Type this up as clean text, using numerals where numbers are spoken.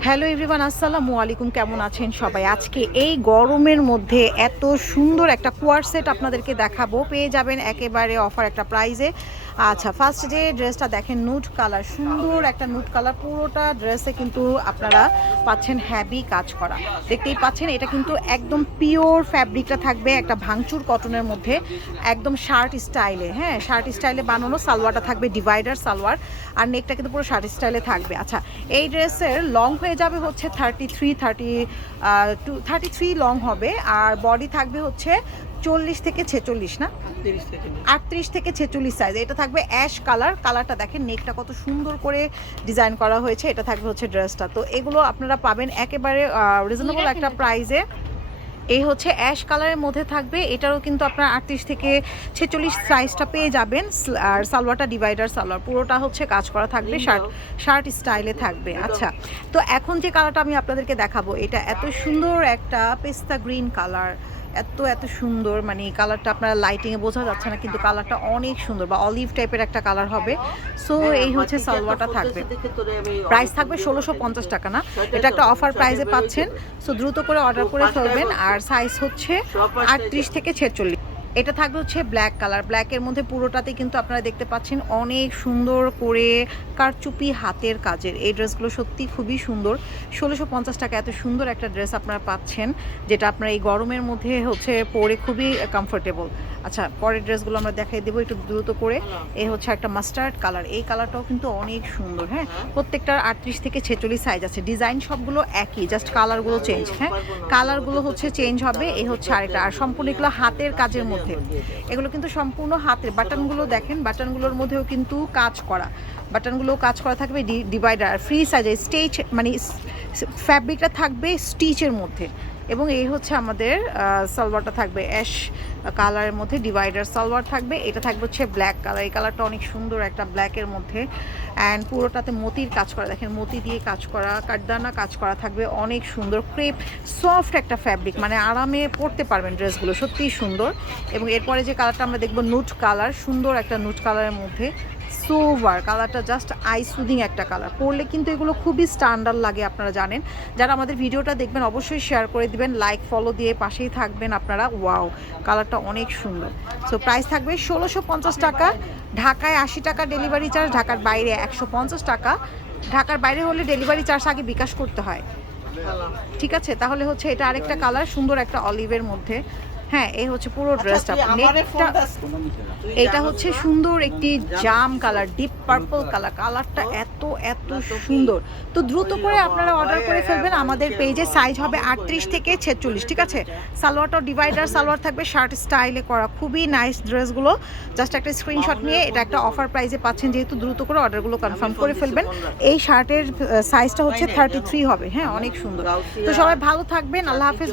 Hello everyone, আসসালামু আলাইকুম। কেমন আছেন সবাই? আজকে এই গরমের মধ্যে এত সুন্দর একটা কোয়ার সেট আপনাদেরকে দেখাবো, পেয়ে যাবেন একেবারে অফার একটা প্রাইজে। আচ্ছা, ফার্স্ট যে ড্রেসটা দেখেন, নুড কালার, সুন্দর একটা নুড কালার, পুরোটা ড্রেসে কিন্তু আপনারা পাচ্ছেন হ্যাভি কাজ করা। দেখতেই পাচ্ছেন, এটা কিন্তু একদম পিওর ফ্যাব্রিকটা থাকবে, একটা ভাঙচুর কটনের মধ্যে, একদম শার্ট স্টাইলে। হ্যাঁ, শার্ট স্টাইলে বানানো। সালোয়ারটা থাকবে ডিভাইডার সালোয়ার, আর নেকটা কিন্তু পুরো শার্ট স্টাইলে থাকবে। আচ্ছা, এই ড্রেসের লং হয়ে যাবে হচ্ছে 33 লং হবে, আর বডি থাকবে হচ্ছে 40 থেকে 46, না 38 থেকে 46 সাইজ। এটা থাকবে অ্যাশ কালার। কালারটা দেখেন, নেকটা কত সুন্দর করে ডিজাইন করা হয়েছে। এটা থাকবে হচ্ছে ড্রেসটা। তো এগুলো আপনারা পাবেন একেবারে রিজনেবল একটা প্রাইসে। এই হচ্ছে অ্যাশ কালারের মধ্যে থাকবে, এটারও কিন্তু আপনার 38 থেকে 46 সাইজটা পেয়ে যাবেন। আর সালোয়ারটা ডিভাইডার সালোয়ার, পুরোটা হচ্ছে কাজ করা থাকবে, শার্ট স্টাইলে থাকবে। আচ্ছা, তো এখন যে কালারটা আমি আপনাদেরকে দেখাবো, এটা এত সুন্দর একটা পেস্তা গ্রিন কালার, এত সুন্দর, মানে কালারটা আপনারা লাইটিংয়ে বোঝা যাচ্ছে না, কিন্তু কালারটা অনেক সুন্দর, বা অলিভ টাইপের একটা কালার হবে। সো এই হচ্ছে সালোয়ারটা থাকবে। প্রাইস থাকবে 1650 টাকা, না এটা একটা অফার প্রাইসে পাচ্ছেন। সো দ্রুত করে অর্ডার করে ফেলবেন। আর সাইজ হচ্ছে 38 থেকে 46। এটা থাকবে হচ্ছে ব্ল্যাক কালার। ব্ল্যাকের মধ্যে পুরোটাতে কিন্তু আপনারা দেখতে পাচ্ছেন অনেক সুন্দর করে কারচুপি হাতের কাজের। এই ড্রেসগুলো সত্যি খুবই সুন্দর। 1650 টাকা এত সুন্দর একটা ড্রেস আপনারা পাচ্ছেন, যেটা আপনারা এই গরমের মধ্যে হচ্ছে পরে খুবই কমফোর্টেবল। আচ্ছা, পরের ড্রেসগুলো আমরা দেখাই দেবো একটু দ্রুত করে। এই হচ্ছে একটা মাস্টার্ড কালার। এই কালারটাও কিন্তু অনেক সুন্দর। হ্যাঁ, প্রত্যেকটার 38 থেকে 46 সাইজ আছে। ডিজাইন সবগুলো একই, জাস্ট কালারগুলো চেঞ্জ। হ্যাঁ, কালারগুলো হচ্ছে চেঞ্জ হবে। এই হচ্ছে আরেকটা। আর সম্পূর্ণ এগুলো হাতের কাজের মধ্যে, এগুলো কিন্তু সম্পূর্ণ হাতের। বাটনগুলো দেখেন, বাটনগুলোর মধ্যেও কিন্তু কাজ করা, বাটনগুলো কাজ করা থাকবে ডিভাইডার ফ্রি সাইজে। স্টিচ মানে ফ্যাব্রিকটা থাকবে স্টিচের মধ্যে। এবং এই হচ্ছে আমাদের সালোয়ারটা থাকবে অ্যাশ কালারের মধ্যে, ডিভাইডার সালোয়ার থাকবে। এটা থাকবে হচ্ছে ব্ল্যাক কালার। এই কালারটা অনেক সুন্দর, একটা ব্ল্যাকের মধ্যে। অ্যান্ড পুরোটাতে মতির কাজ করা, দেখেন মতি দিয়ে কাজ করা, কাঠদানা কাজ করা থাকবে, অনেক সুন্দর। ক্রেপ সফট একটা ফ্যাব্রিক, মানে আরামে পরতে পারবেন ড্রেসগুলো, সত্যিই সুন্দর। এবং এরপরে যে কালারটা আমরা দেখবো, নুট কালার, সুন্দর একটা নুট কালারের মধ্যে। সোভার কালারটা জাস্ট আই সুদিং একটা কালার। পরলে কিন্তু এগুলো খুবই স্ট্যান্ডার্ড লাগে, আপনারা জানেন। যারা আমাদের ভিডিওটা দেখবেন অবশ্যই শেয়ার করে দিবেন, লাইক ফলো দিয়ে পাশেই থাকবেন আপনারা। ওয়াও, কালারটা অনেক সুন্দর। সো প্রাইস থাকবে 1650 টাকা। ঢাকায় 80 টাকা ডেলিভারি চার্জ, ঢাকার বাইরে 150 টাকা। ঢাকার বাইরে হলে ডেলিভারি চার্জ আগে বিকাশ করতে হয়। ঠিক আছে, তাহলে হচ্ছে এটা আরেকটা কালার, সুন্দর একটা অলিভের মধ্যে। হ্যাঁ, এই হচ্ছে পুরো ড্রেসটা। নেকটা এটা হচ্ছে সুন্দর একটি জাম কালার, ডিপ পার্পল কালার। কালারটা এত সুন্দর। তো দ্রুত করে আপনারা অর্ডার করে ফেলবেন। আমাদের পেজে সাইজ হবে 38 থেকে 46। ঠিক আছে, সালোয়ারটা ডিভাইডার সালোয়ার থাকবে, শার্ট স্টাইলে করা, খুবই নাইস ড্রেসগুলো। জাস্ট একটা স্ক্রিনশট নিয়ে এটা একটা অফার প্রাইসে পাচ্ছেন, যেহেতু দ্রুত করে অর্ডারগুলো কনফার্ম করে ফেলবেন। এই শার্টের সাইজটা হচ্ছে 33 হবে। হ্যাঁ, অনেক সুন্দর। তো সবাই ভালো থাকবেন, আল্লাহ হাফেজ।